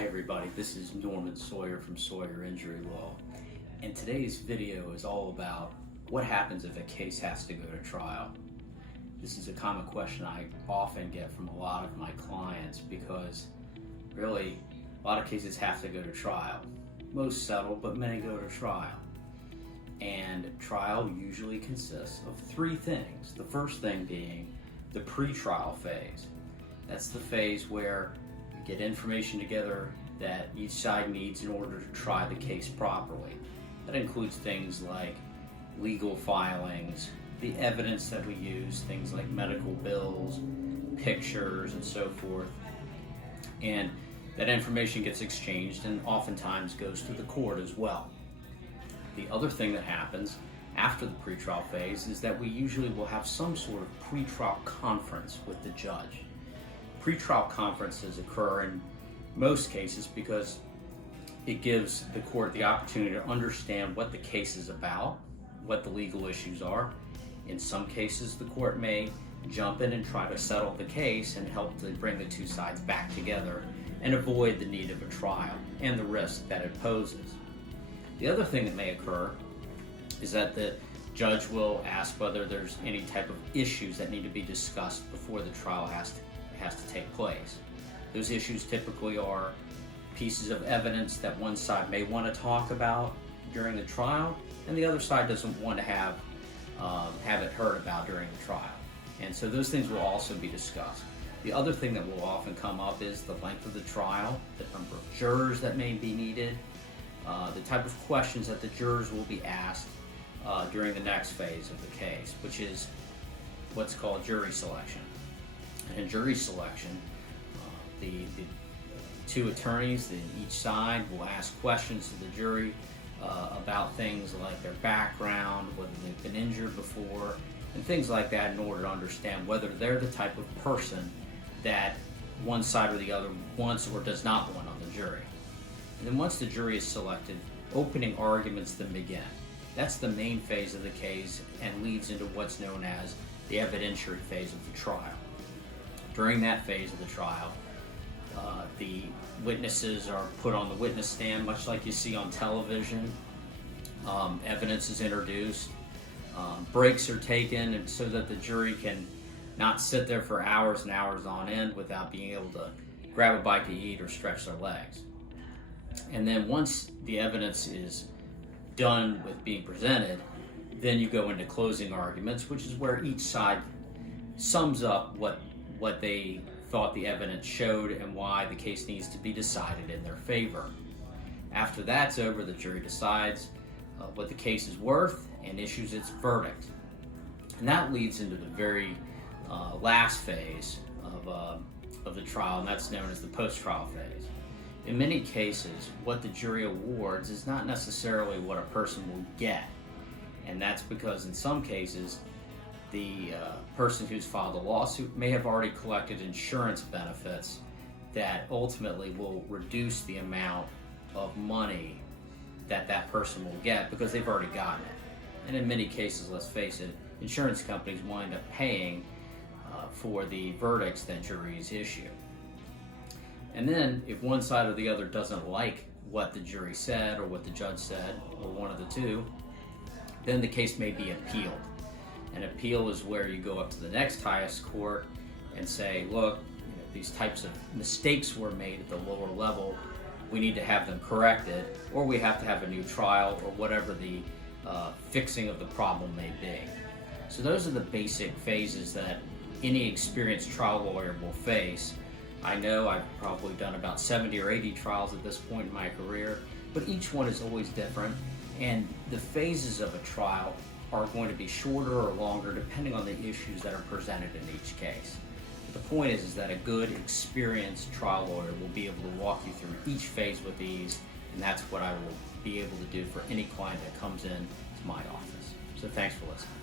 Hi everybody, this is Sawyer from Sawyer Injury Law, and today's video is all about what happens if a case has to go to trial. This is a common question I often get from a lot of my clients because really a lot of cases have to go to trial. Most settle, but many go to trial. And trial usually consists of three things. The first thing being the pre-trial phase. That's the phase where you get information together that each side needs in order to try the case properly. That includes things like legal filings, the evidence that we use, things like medical bills, pictures, and so forth. And that information gets exchanged and oftentimes goes to the court as well. The other thing that happens after the pretrial phase is that we usually will have some sort of pretrial conference with the judge. Pretrial conferences occur in most cases because it gives the court the opportunity to understand what the case is about, what the legal issues are. In some cases, the court may jump in and try to settle the case and help to bring the two sides back together and avoid the need of a trial and the risk that it poses. The other thing that may occur is that the judge will ask whether there's any type of issues that need to be discussed before the trial has to take place. Those issues typically are pieces of evidence that one side may want to talk about during the trial and the other side doesn't want to have it heard about during the trial. And so those things will also be discussed. The other thing that will often come up is the length of the trial, the number of jurors that may be needed, the type of questions that the jurors will be asked during the next phase of the case, which is what's called jury selection. And in jury selection, the two attorneys in each side will ask questions to the jury about things like their background, whether they've been injured before, and things like that in order to understand whether they're the type of person that one side or the other wants or does not want on the jury. And then once the jury is selected, opening arguments then begin. That's the main phase of the case and leads into what's known as the evidentiary phase of the trial. During that phase of the trial, the witnesses are put on the witness stand, much like you see on television. Evidence is introduced, breaks are taken, and so that the jury can not sit there for hours and hours on end without being able to grab a bite to eat or stretch their legs. And then once the evidence is done with being presented, then you go into closing arguments, which is where each side sums up what they thought the evidence showed and why the case needs to be decided in their favor. After that's over, the jury decides what the case is worth and issues its verdict. And that leads into the very last phase of the trial, and that's known as the post-trial phase. In many cases, what the jury awards is not necessarily what a person will get, and that's because in some cases, the person who's filed a lawsuit may have already collected insurance benefits that ultimately will reduce the amount of money that that person will get because they've already gotten it. And in many cases, let's face it, insurance companies wind up paying for the verdicts that juries issue. And then if one side or the other doesn't like what the jury said or what the judge said, or one of the two, then the case may be appealed. An appeal is where you go up to the next highest court and say, look, these types of mistakes were made at the lower level, we need to have them corrected, or we have to have a new trial, or whatever the fixing of the problem may be. So those are the basic phases that any experienced trial lawyer will face. I know I've probably done about 70 or 80 trials at this point in my career, but each one is always different, and the phases of a trial are going to be shorter or longer depending on the issues that are presented in each case. But the point is that a good, experienced trial lawyer will be able to walk you through each phase with ease, and that's what I will be able to do for any client that comes in to my office. So thanks for listening.